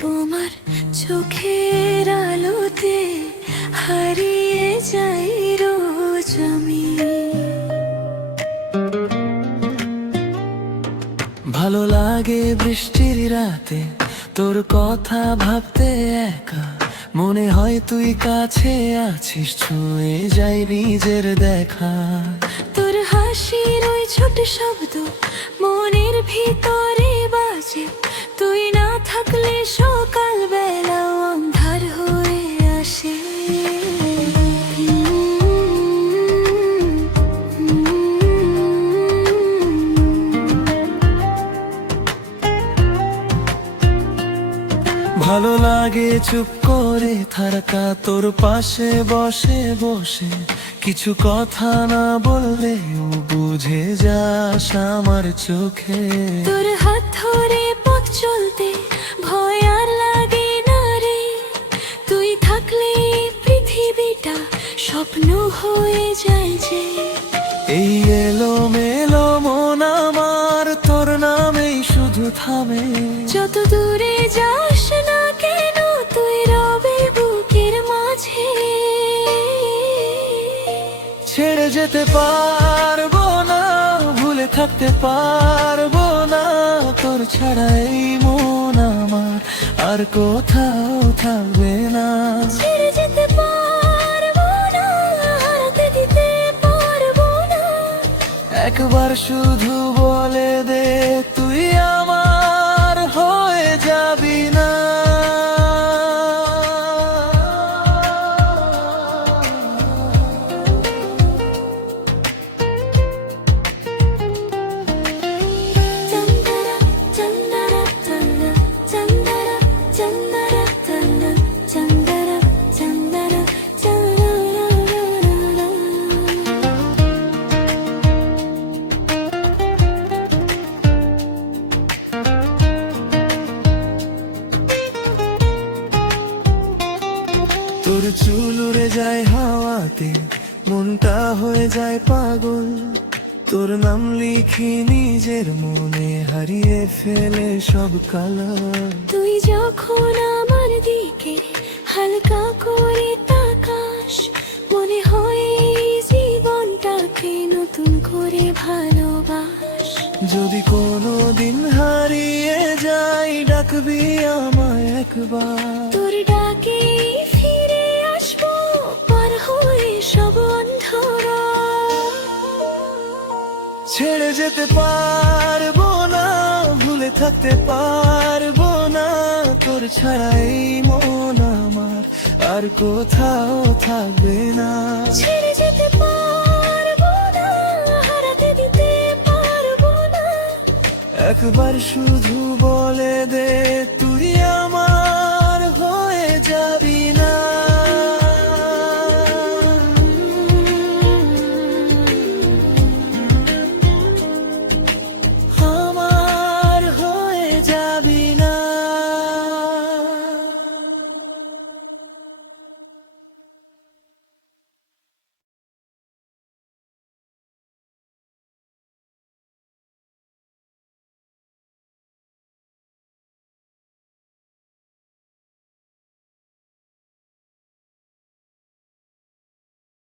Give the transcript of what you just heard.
তোমার চোখের আলোতে হারিয়ে যাই রোজ আমি। ভালো লাগে বৃষ্টির রাতে তোর কথা ভাবতে, একা মনে হয় তুই কাছে আছিস, ছুঁয়ে যাই নিজের দেখা। তোর হাসির ওই ছোট শব্দ মনের ভিতরে বাজে, তুই না থাকলে সকাল বেলা অন্ধার হয়ে আসে। ভালো লাগে চুপ করে থাকা তোর পাশে বসে বসে, কিছু কথা না বললেও বুঝে যাস আমার চোখে। তোর হাত ধরে পথ চলতে ভয় আর লাগে না রে, তুই থাকলে পৃথিবীটা স্বপ্ন হয়ে যায় যে। এই এলো মেলো মন আমার তোর নামেই শুধু থামে, যত দূরে যাস না কেন তুই রবে বুকের মাঝে। ছেড়ে যেতে পারবো না, ভুলে থাকতে পারবো না, তোর ছাড়া এই মন আমার আর কোথাও থাকবে না। ছেড়ে যেতে পারবো না, হারাতে দিতে পারবো না। একবার শুধু বলে দে তুই আমার হয়ে যাবি না। চন্দরা চন্দরা চন্দরা চন্দরা চন্দরা চন্দরা চন্দরা চন্দরা। তোর চুল উড়ে যায় হাওয়াতে, মনটা হয়ে যায় পাগল, তোর নাম লিখি নিজের মনে, হারিয়ে ফেলে সব কালার। তুই যখন আমার দিকে হালকা করে তাকাস, মনে হয় এই জীবনটাকে নতুন করে ভালোবাস। যদি কোনো দিন হারিয়ে যাই ডাকবি আমায় একবার, তোর ডাকে ফিরে আসবো পার হয়ে সব অন্ধকার। ছেড়ে যেতে পারবো না, ভুলে থাকতে পারবো না, তোর ছাড়া এই মন আমার আর কোথাও থাকবে না। ছেড়ে যেতে পারবো না, হারাতে দিতে পারবো না। একবার শুধু বলে দে তুই আমার